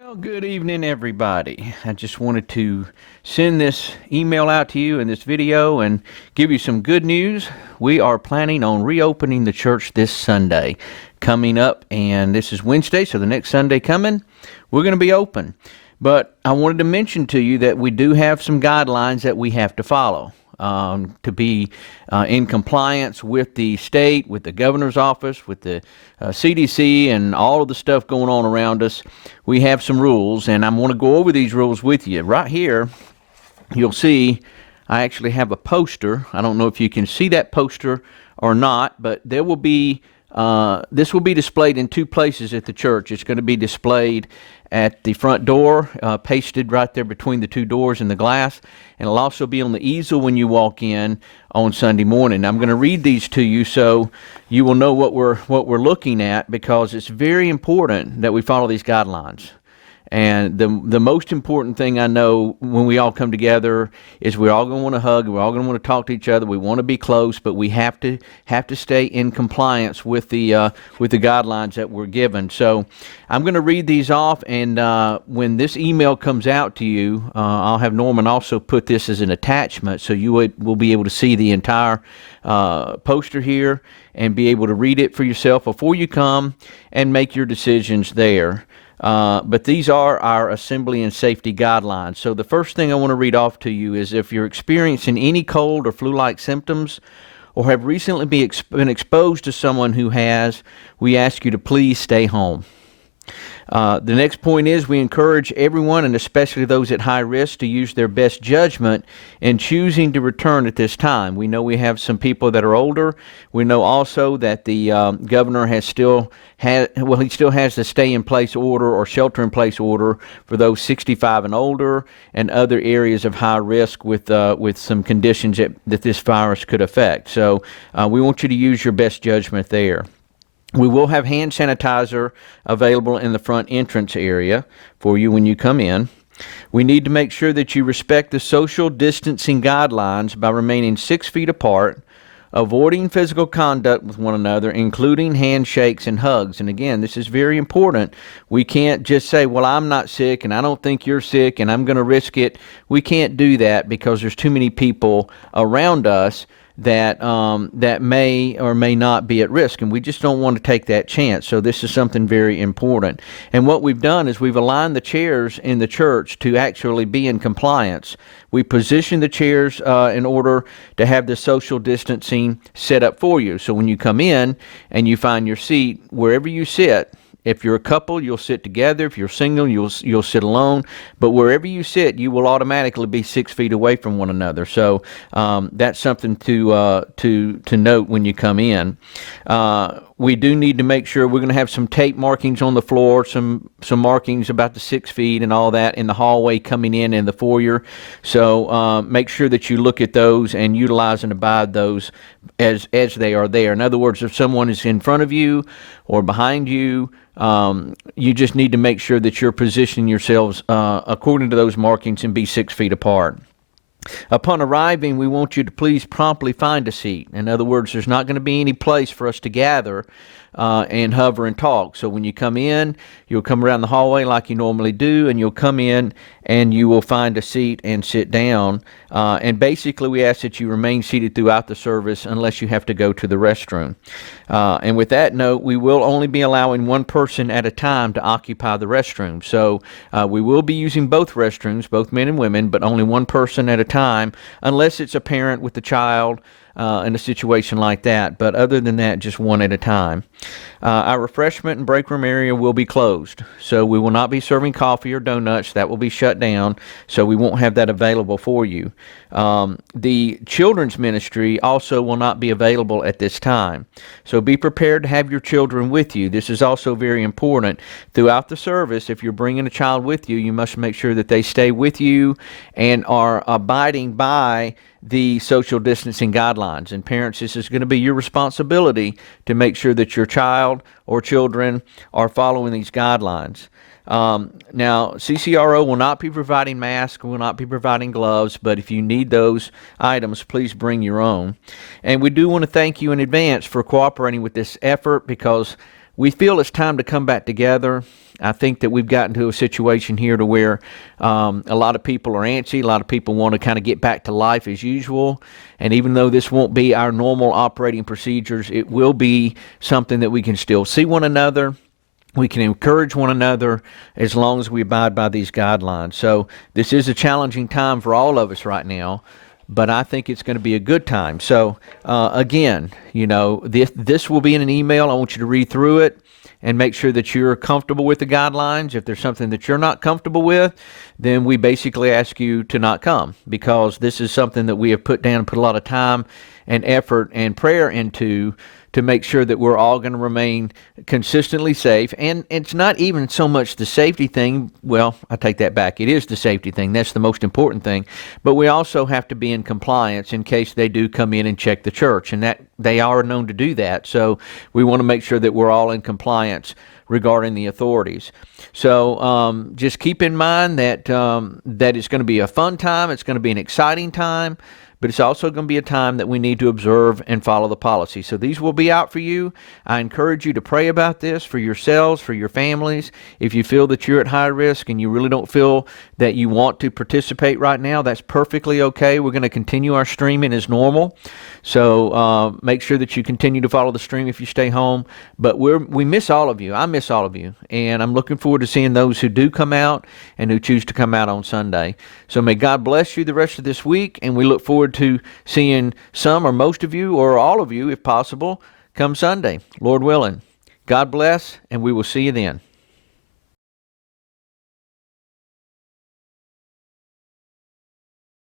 Well, good evening, everybody. I just wanted to send this email out to you in this video and give you some good news. We are planning on reopening the church this Sunday coming up, and this is Wednesday, so the next Sunday coming, we're going to be open. But I wanted to mention to you that we do have some guidelines that we have to follow. To be in compliance with the state, with the governor's office, with the CDC, and all of the stuff going on around us. We have some rules, and I'm going to go over these rules with you. Right here, you'll see I actually have a poster. I don't know if you can see that poster or not, but there will be this will be displayed in two places at the church. It's going to be displayed at the front door, pasted right there between the two doors in the glass, and it'll also be on the easel when you walk in on Sunday morning. I'm going to read these to you so you will know what we're looking at, because it's very important that we follow these guidelines. And the most important thing I know when we all come together is we're all going to want to hug, we're all going to want to talk to each other, we want to be close, but we have to stay in compliance with the guidelines that we're given. So I'm going to read these off, and when this email comes out to you, I'll have Norman also put this as an attachment, so you will be able to see the entire poster here and be able to read it for yourself before you come and make your decisions there. But these are our assembly and safety guidelines. So the first thing I want to read off to you is, if you're experiencing any cold or flu-like symptoms, or have recently been exposed to someone who has, we ask you to please stay home. The next point is, we encourage everyone, and especially those at high risk, to use their best judgment in choosing to return at this time. We know we have some people that are older. We know also that the governor he still has the stay-in-place order or shelter-in-place order for those 65 and older, and other areas of high risk with some conditions that this virus could affect. So we want you to use your best judgment there. We will have hand sanitizer available in the front entrance area for you when you come in. We need to make sure that you respect the social distancing guidelines by remaining 6 feet apart, avoiding physical contact with one another, including handshakes and hugs. And again, this is very important. We can't just say, well, I'm not sick and I don't think you're sick and I'm going to risk it. We can't do that, because there's too many people around us that may or may not be at risk, and we just don't want to take that chance. So this is something very important. And what we've done is we've aligned the chairs in the church to actually be in compliance. We position the chairs in order to have the social distancing set up for you. So when you come in and you find your seat, wherever you sit, if you're a couple, you'll sit together. If you're single, you'll sit alone. But wherever you sit, you will automatically be 6 feet away from one another. So that's something to note when you come in. We do need to make sure we're going to have some tape markings on the floor, some markings about the 6 feet and all that in the hallway coming in the foyer. So make sure that you look at those and utilize and abide those as they are there. In other words, if someone is in front of you or behind you, you just need to make sure that you're positioning yourselves according to those markings and be 6 feet apart. Upon arriving, we want you to please promptly find a seat. In other words, there's not going to be any place for us to gather and hover and talk. So when you come in, you'll come around the hallway like you normally do, and you'll come in and you will find a seat and sit down. And basically, we ask that you remain seated throughout the service unless you have to go to the restroom. And with that note, we will only be allowing one person at a time to occupy the restroom. So we will be using both restrooms, both men and women, but only one person at a time, unless it's a parent with a child in a situation like that. But other than that, just one at a time. Our refreshment and break room area will be closed. So we will not be serving coffee or donuts. That will be shut down. So we won't have that available for you. The children's ministry also will not be available at this time. So be prepared to have your children with you. This is also very important. Throughout the service, if you're bringing a child with you, you must make sure that they stay with you and are abiding by the social distancing guidelines. And parents, this is going to be your responsibility to make sure that your child or children are following these guidelines. Now, CCRO will not be providing masks, will not be providing gloves, but if you need those items, please bring your own. And we do want to thank you in advance for cooperating with this effort, because we feel it's time to come back together. I think that we've gotten to a situation here to where a lot of people are antsy. A lot of people want to kind of get back to life as usual. And even though this won't be our normal operating procedures, it will be something that we can still see one another. We can encourage one another as long as we abide by these guidelines. So this is a challenging time for all of us right now, but I think it's going to be a good time. So again, this will be in an email. I want you to read through it and make sure that you're comfortable with the guidelines. If there's something that you're not comfortable with, then we basically ask you to not come, because this is something that we have put down and put a lot of time and effort and prayer into to make sure that we're all going to remain consistently safe. And it's not even so much the safety thing. Well, I take that back. It is the safety thing. That's the most important thing. But we also have to be in compliance in case they do come in and check the church. And that they are known to do that. So we want to make sure that we're all in compliance regarding the authorities. So just keep in mind that that it's going to be a fun time. It's going to be an exciting time. But it's also going to be a time that we need to observe and follow the policy. So these will be out for you. I encourage you to pray about this for yourselves, for your families. If you feel that you're at high risk and you really don't feel that you want to participate right now, that's perfectly okay. We're going to continue our streaming as normal. So make sure that you continue to follow the stream if you stay home. But we miss all of you. I miss all of you. And I'm looking forward to seeing those who do come out and who choose to come out on Sunday. So may God bless you the rest of this week. And we look forward to seeing some or most of you, or all of you if possible, come Sunday, Lord willing. God bless, and we will see you then.